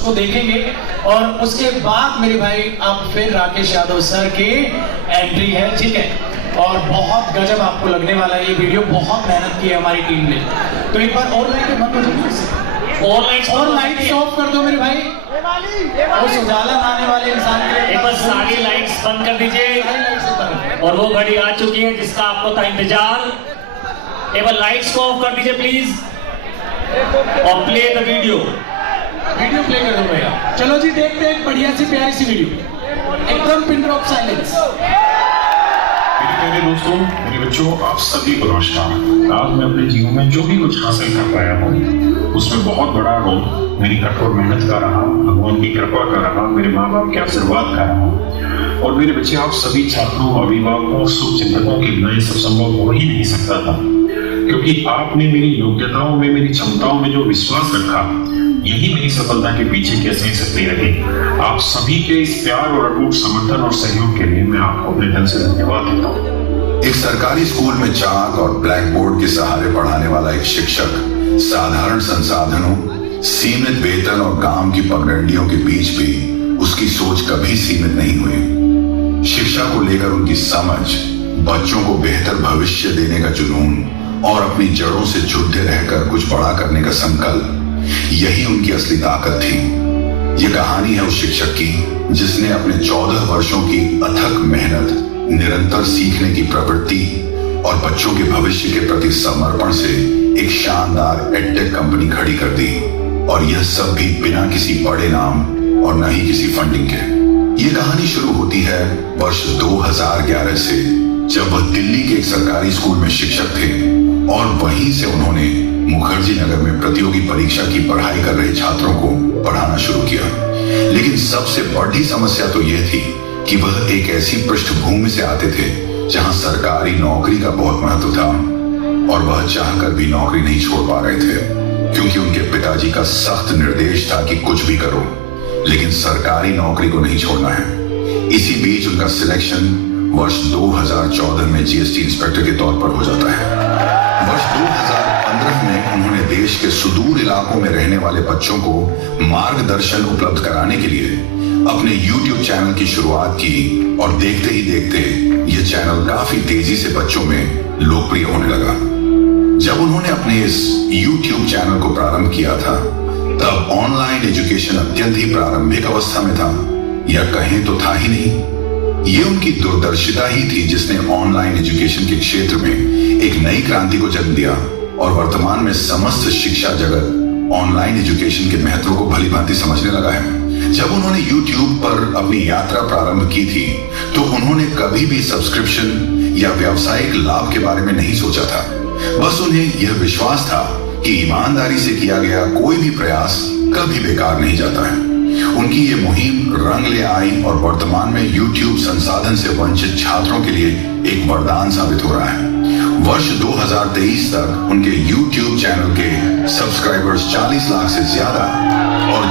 उसको देखेंगे और उसके बाद मेरे भाई अब फिर राकेश यादव सर की एंट्री है, ठीक है। और बहुत गजब आपको लगने वाला है ये वीडियो, बहुत मेहनत की है हमारी टीम ने। तो एक बार और लाइट बंद कर दो, और लाइट्स ऑफ कर दो मेरे भाई, उस उजाला आने वाले इंसान के लिए एक बार सारी लाइट्स बंद कर दीजिए। और वो घड़ी आ चुकी है जिसका आपको था इंतजार। एक बार लाइट्स को ऑफ कर दीजिए प्लीज, और प्ले द वीडियो प्ले कर दो भैया। चलो जी देखते हैं एक बढ़िया सी प्यारी सी वीडियो, एकदम पिन ड्रॉप साइलेंस। मेरे दोस्तों, मेरे बच्चों, आप सभी को नमस्कार। आज मैं अपने जीवन में जो भी कुछ हासिल कर पाया हूँ उसमें बहुत बड़ा रोल मेरी कठोर मेहनत का रहा, भगवान की कृपा का रहा, मेरे माँ बाप के आशीर्वाद का रहा। और मेरे बच्चे, आप सभी छात्रों, अभिभावकों, शुभचिंतकों के बिना सब संभव हो ही नहीं सकता था, क्योंकि आपने मेरी योग्यताओं में, मेरी क्षमताओं में जो विश्वास रखा, यही मेरी सफलता के पीछे की असली शक्ति रही। आप सभी के इस प्यार और अटूट समर्थन और सहयोग के लिए मैं आपको अपने दिल से धन्यवाद देता हूँ। एक सरकारी स्कूल में चाक और ब्लैक बोर्ड के सहारे पढ़ाने वाला एक शिक्षक साधारण संसाधनों, सीमित वेतन और काम की पगडंडियों के बीच भी उसकी सोच कभी सीमित नहीं हुई। शिक्षा को लेकर उनकी समझ, बच्चों को बेहतर भविष्य देने का जुनून और अपनी जड़ों से जुड़े रहकर कुछ बड़ा करने का संकल्प, यही उनकी असली ताकत थी। ये कहानी है उस शिक्षक की जिसने अपने 14 वर्षों की अथक मेहनत, निरंतर सीखने की प्रवृत्ति और बच्चों के भविष्य के प्रति समर्पण से एक शानदार एडटेक कंपनी खड़ी कर दी, और यह सब भी बिना किसी बड़े नाम और न ही किसी फंडिंग के। ये कहानी शुरू होती है वर्ष 2011 से, जब वह दिल्ली के एक सरकारी स्कूल में शिक्षक थे, और वहीं से उन्होंने मुखर्जी नगर में प्रतियोगी परीक्षा की पढ़ाई कर रहे छात्रों को पढ़ाना शुरू किया। लेकिन सबसे बड़ी समस्या तो यह थी कि वह एक ऐसी पृष्ठभूमि से आते थे जहां सरकारी नौकरी का बहुत महत्व था, और वह चाहकर भी नौकरी नहीं छोड़ पा रहे थे, क्योंकि उनके पिताजी का सख्त निर्देश था कि कुछ भी करो लेकिन सरकारी नौकरी को नहीं छोड़ना है। इसी बीच उनका सिलेक्शन वर्ष 2014 में जीएसटी इंस्पेक्टर के तौर पर हो जाता है। वर्ष 2015 में उन्होंने देश के सुदूर इलाकों में रहने वाले बच्चों को मार्गदर्शन उपलब्ध कराने के लिए अपने YouTube चैनल की शुरुआत की, और देखते ही देखते यह चैनल काफी तेजी से बच्चों में लोकप्रिय होने लगा। जब उन्होंने अपने इस YouTube चैनल को प्रारंभ किया था, तब ऑनलाइन एजुकेशन अत्यंत ही प्रारंभिक अवस्था में था, या कहें तो था ही नहीं। ये उनकी दूरदर्शिता ही थी जिसने ऑनलाइन एजुकेशन के क्षेत्र में एक नई क्रांति को जन्म दिया, और वर्तमान में समस्त शिक्षा जगत ऑनलाइन एजुकेशन के महत्व को भली भांति समझने लगा है। जब उन्होंने YouTube पर अपनी यात्रा प्रारंभ की थी, तो उन्होंने कभी भी सब्सक्रिप्शन या व्यावसायिक लाभ के बारे में नहीं सोचा था। बस उन्हें यह विश्वास था कि ईमानदारी से किया गया कोई भी प्रयास कभी बेकार नहीं जाता है। उनकी ये मुहिम रंग ले आई, और वर्तमान में YouTube संसाधन से वंचित छात्रों के लिए एक वरदान साबित हो रहा है। वर्ष 2023 तक उनके YouTube चैनल के सब्सक्राइबर्स 40 लाख से ज्यादा, और